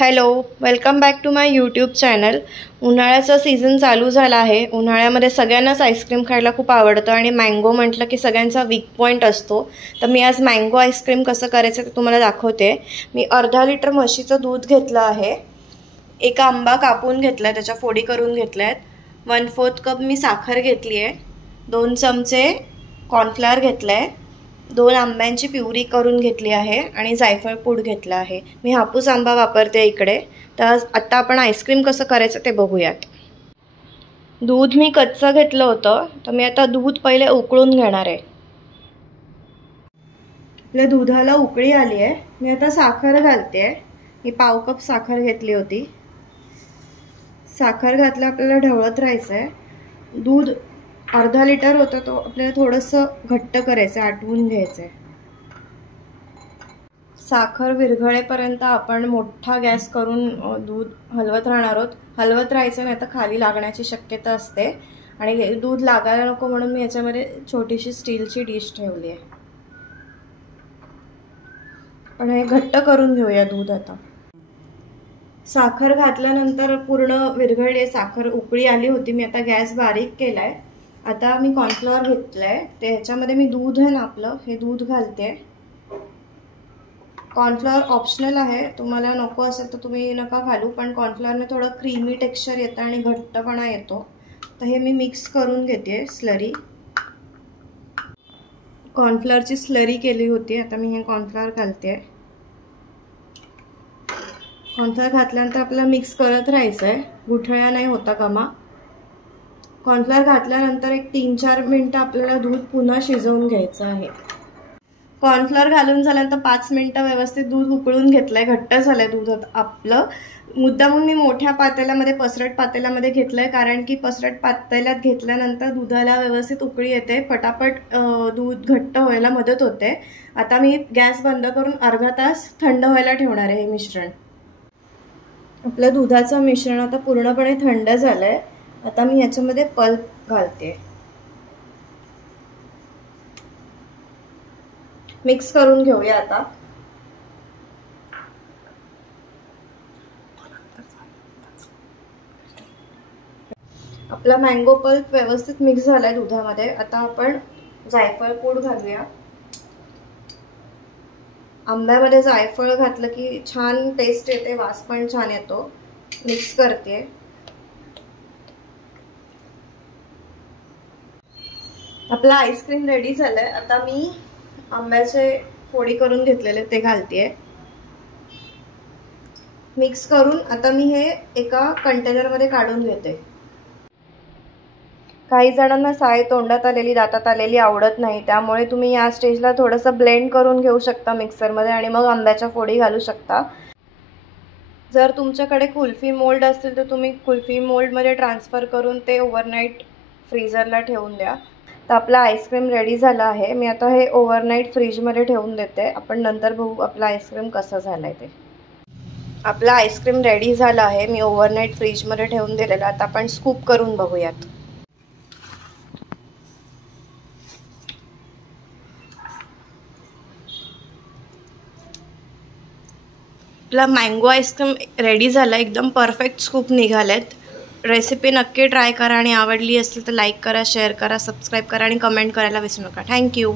Hello, welcome back to my YouTube channel. उन्हाळ्याचा season चालू झाला आहे। उन्हाळ्यामध्ये सगळ्यांनाच आईस्क्रीम खायला खूप आवडतं आणि मँगो म्हटलं की सगळ्यांचा वीक पॉईंट असतो। तर मी आज मँगो आईस्क्रीम कसं करायचं ते तुम्हाला दाखवते। मी अर्धा लिटर म्हशीचं दूध घेतलं आहे, एक आंबा कापून घेतला, त्याच्या फोडी करून घेतल्यात, 1/4 कप मी साखर घेतली आहे, 2 चमचे कॉर्नफ्लॉवर घेतलं आहे, 2 आंब्यांची प्युरी करून घेतली आहे आणि जायफळ पूड घेतला आहे। मी हापूस आंबा वापरते इकडे। तर आता आपण आईस्क्रीम कसं करायचं ते बघूयात। दूध मी कच्चं घेतलं होतं, तर मी आता दूध पहिले उकळून घेणार आहे। आपल्या दुधाला उकळी आली आहे। मी आता साखर घालते। मी 1/2 कप साखर घेतली होती। साखर घातलं आपल्याला ढवळत राहायचं आहे। दूध अर्धा लिटर होतं, तो आपल्याला थोडंसं घट्ट करायचं, आटवून घ्यायचं आहे। साखर विरघळेपर्यंत आपण मोठा गॅस करून दूध हलवत राहणार आहोत। हलवत राहायचं नाही तर खाली लागण्याची शक्यता असते आणि दूध लागायला नको म्हणून मी याच्यामध्ये छोटीशी स्टीलची डिश ठेवली आहे। पण हे घट्ट करून घेऊया दूध। आता साखर घातल्यानंतर पूर्ण विरघळली, साखर उकळी आली होती। मी आता गॅस बारीक केलाय। आता मी कॉर्नफ्लॉवर घेतलाय, ते ह्याच्यामध्ये मी दूध आहे ना आपलं, हे दूध घालते। कॉर्नफ्लॉवर ऑप्शनल आहे, तुम्हाला नको असेल तर तुम्ही नका घालू, पण कॉर्नफ्लॉवरने थोडं क्रीमी टेक्स्चर येतं आणि घट्टपणा येतो। तर हे मी मिक्स करून घेते स्लरी। कॉर्नफ्लॉवरची स्लरी केली होती, आता मी हे कॉर्नफ्लॉवर घालते। कॉर्नफ्लॉवर घातल्यानंतर आपल्याला मिक्स करत राहायचं आहे, गुठळ्या नाही होता कामा। कॉर्नफ्लॉवर घातल्यानंतर एक 3-4 मिनिटं आपल्याला दूध पुन्हा शिजवून घ्यायचं आहे। कॉर्नफ्लॉवर घालून झाल्यानंतर 5 मिनिटं व्यवस्थित दूध उकळून घेतलंय, घट्ट झालंय दूध आपलं। मुद्दामून मी मोठ्या पातेल्यामध्ये, पसरट पातेल्यामध्ये घेतलंय, कारण की पसरट पातेल्यात घेतल्यानंतर दुधाला व्यवस्थित उकळी येते, पटापट दूध घट्ट व्हायला मदत होते। आता मी गॅस बंद करून अर्धा तास थंड व्हायला ठेवणार आहे हे मिश्रण। आपलं दुधाचं मिश्रण आता पूर्णपणे थंड झालंय। आता मी याच्यामध्ये पल्प घालते, मिक्स करून घेऊया। आता आपला मँगो पल्प व्यवस्थित मिक्स झालाय दुधामध्ये। आता आपण जायफळ पूड घालूया। आंब्यामध्ये जायफळ घातलं की छान टेस्ट येते, वास पण छान येतो। मिक्स करते। आपला आईस्क्रीम रेडी झालाय। आता मी आंब्याचे फोडी करून घेतलेले ते घालते, मिक्स करून। आता मी हे एका कंटेनरमध्ये काढून घेते। काही जणांना साय तोंडात आलेली, दातात आलेली आवडत नाही, त्यामुळे तुम्ही या स्टेजला थोडंसं ब्लेंड करून घेऊ शकता मिक्सरमध्ये आणि मग आंब्याच्या फोडी घालू शकता। जर तुमच्याकडे कुल्फी मोल्ड असतील तर तुम्ही कुल्फी मोल्डमध्ये ट्रान्सफर करून ते ओव्हरनाईट फ्रीजरला ठेवून द्या। तर आपला आईस्क्रीम रेडी झाला आहे। मी आता हे ओव्हरनाईट फ्रीजमध्ये ठेवून देते, आपण नंतर बघू आपला आईस्क्रीम कसं झालंय ते। आपला आईस्क्रीम रेडी झाला आहे, मी ओव्हरनाईट फ्रीजमध्ये ठेवून दिलेला। आता आपण स्कूप करून बघूयात। आपला मँगो आईस्क्रीम रेडी झाला, एकदम परफेक्ट स्कूप निघालेत। रेसिपी नक्की ट्राय करा आणि आवडली असेल तर लाईक करा, शेअर करा, सबस्क्राईब करा आणि कमेंट करायला विसरू नका। थँक्यू।